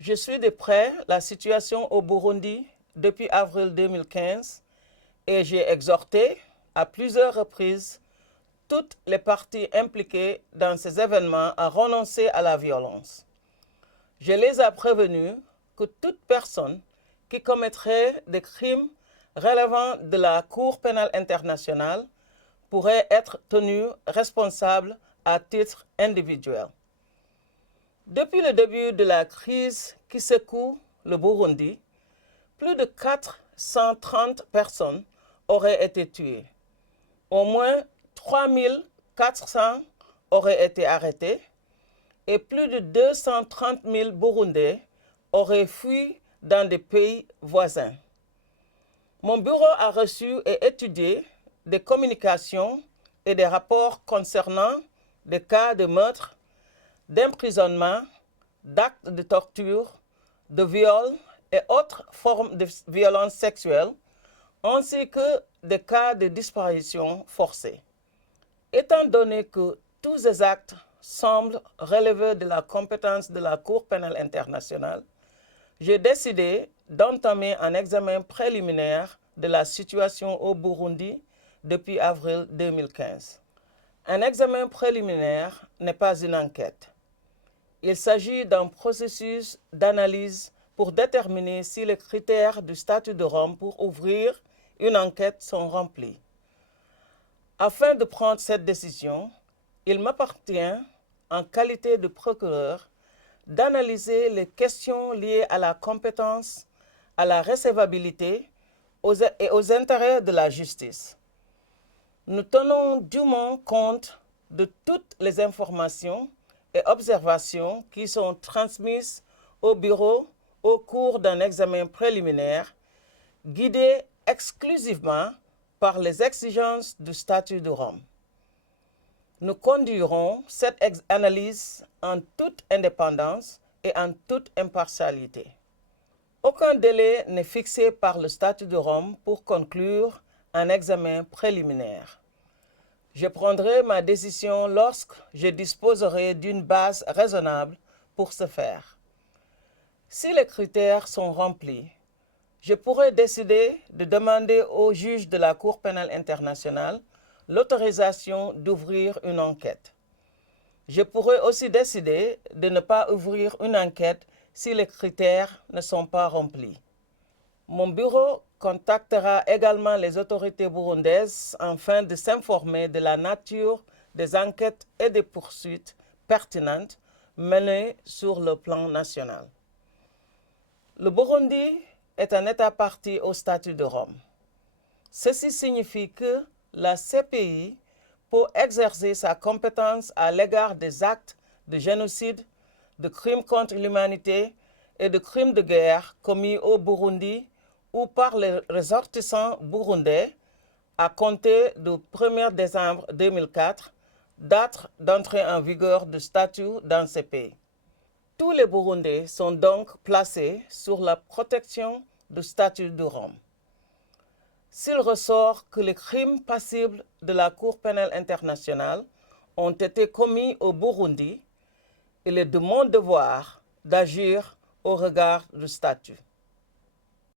Je suis de près la situation au Burundi depuis avril 2015 et j'ai exhorté à plusieurs reprises toutes les parties impliquées dans ces événements à renoncer à la violence. Je les ai prévenus que toute personne qui commettrait des crimes relevant de la Cour pénale internationale pourrait être tenue responsable à titre individuel. Depuis le début de la crise qui secoue le Burundi, plus de 430 personnes auraient été tuées. Au moins 3400 auraient été arrêtés et plus de 230 000 Burundais auraient fui dans des pays voisins. Mon bureau a reçu et étudié des communications et des rapports concernant des cas de meurtre, d'emprisonnement, d'actes de torture, de viol et autres formes de violence sexuelle, ainsi que des cas de disparition forcée. Étant donné que tous ces actes semblent relever de la compétence de la Cour pénale internationale, j'ai décidé d'entamer un examen préliminaire de la situation au Burundi depuis avril 2015. Un examen préliminaire n'est pas une enquête. Il s'agit d'un processus d'analyse pour déterminer si les critères du statut de Rome pour ouvrir une enquête sont remplis. Afin de prendre cette décision, il m'appartient, en qualité de procureur, d'analyser les questions liées à la compétence, à la recevabilité et aux intérêts de la justice. Nous tenons dûment compte de toutes les informations et observations qui sont transmises au bureau au cours d'un examen préliminaire, guidé exclusivement par les exigences du statut de Rome. Nous conduirons cette analyse en toute indépendance et en toute impartialité. Aucun délai n'est fixé par le statut de Rome pour conclure un examen préliminaire. Je prendrai ma décision lorsque je disposerai d'une base raisonnable pour ce faire. Si les critères sont remplis, je pourrai décider de demander au juge de la Cour pénale internationale l'autorisation d'ouvrir une enquête. Je pourrais aussi décider de ne pas ouvrir une enquête si les critères ne sont pas remplis. Mon bureau contactera également les autorités burundaises afin de s'informer de la nature des enquêtes et des poursuites pertinentes menées sur le plan national. Le Burundi est un État partie au statut de Rome. Ceci signifie que la CPI peut exercer sa compétence à l'égard des actes de génocide, de crimes contre l'humanité et de crimes de guerre commis au Burundi ou par les ressortissants burundais à compter du 1er décembre 2004, date d'entrée en vigueur du statut dans ces pays. Tous les Burundais sont donc placés sous la protection du statut de Rome. S'il ressort que les crimes passibles de la Cour pénale internationale ont été commis au Burundi, il est de mon devoir d'agir au regard du statut.